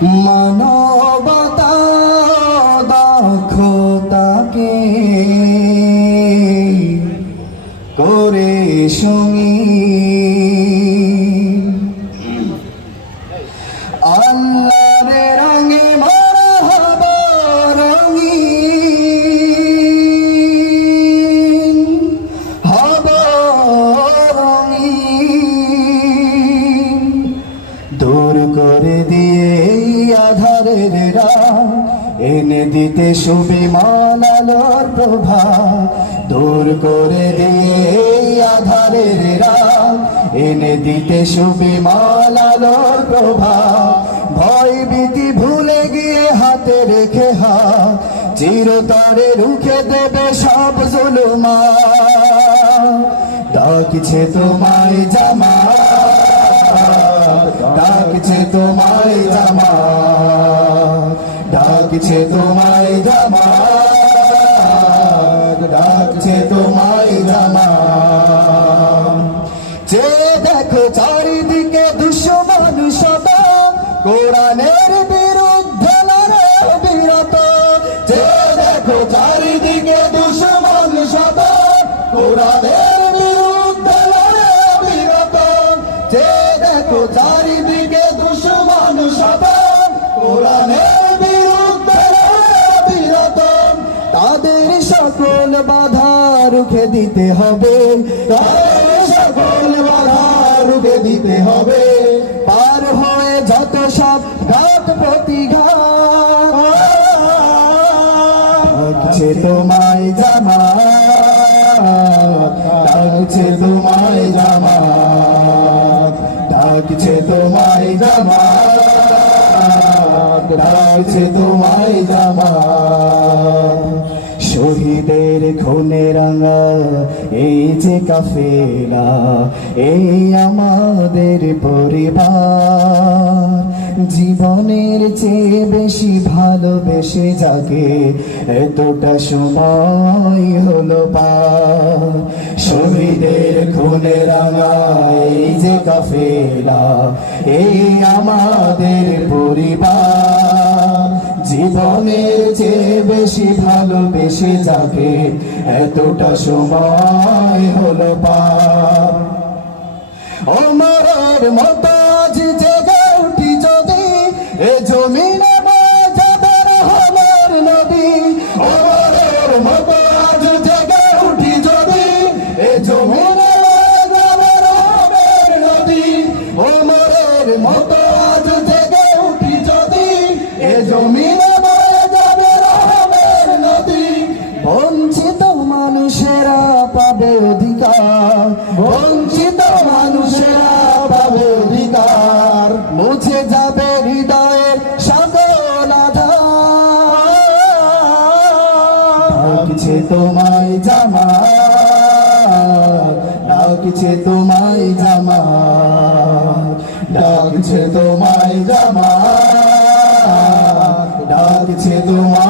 মানবতা করে সঙ্গী আল্লাহর এনে দিতে সুবিমান আলোর প্রভা দূর করে দিয়ে আধারের রাত। এনে দিতে সুবিমান আলোর প্রভা ভয় ভীতি ভুলে গিয়ে হাতে রেখে হা চিরতরে রুখে দেবে সব জুলুমা ডাকছে তোমায় জামা ডাকছে তোমায় জামা ডাকছে তোমায় জামা ডাকছে তোমায় জামা যে দেখো চারিদিকে দুশ্মন সদা কোরআনের বিরুদ্ধে লড়ে বিরত যে দেখো চারিদিকে দুশ্মন সদা কোরআনের রুখে দিতে হবে। সকল বাধা রুখে দিতে হবে। পার হয়ে যত সব ঘাট প্রতিঘাত তোমায় জামা ডাকছে তোমায় জামা ডাকছে তোমায় জামা ডাকছে তোমায় শহীদের রাঙা এই যে কাফেলা, এই আমাদের পরিবার। জীবনের চেয়ে বেশি ভালোবেসে যাকে এতটা সময় হলো পা। শহীদের খুনে রাঙা, এই যে কাফেলা, এই আমাদের পরিবার। জীবনের চেয়ে বেশি ভালোবেসে যাকে এতটা সময় হলো পা মতো আজ জেগে উঠি যদি এ যাবে রহমের নদী। অমরের উঠি এ যাবে নদী। অমরের মতো বঞ্চিত মানুষেরা পাবে অধিকার। বঞ্চিত মানুষেরা পাবে অধিকার। মুছে যাবে হৃদয়ের সকল তোমায় জামা ডাকছে তোমায় জামা ডাকছে তোমায় জামা ডাকছে তোমায়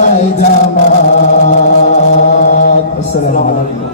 Assalamu alaikum.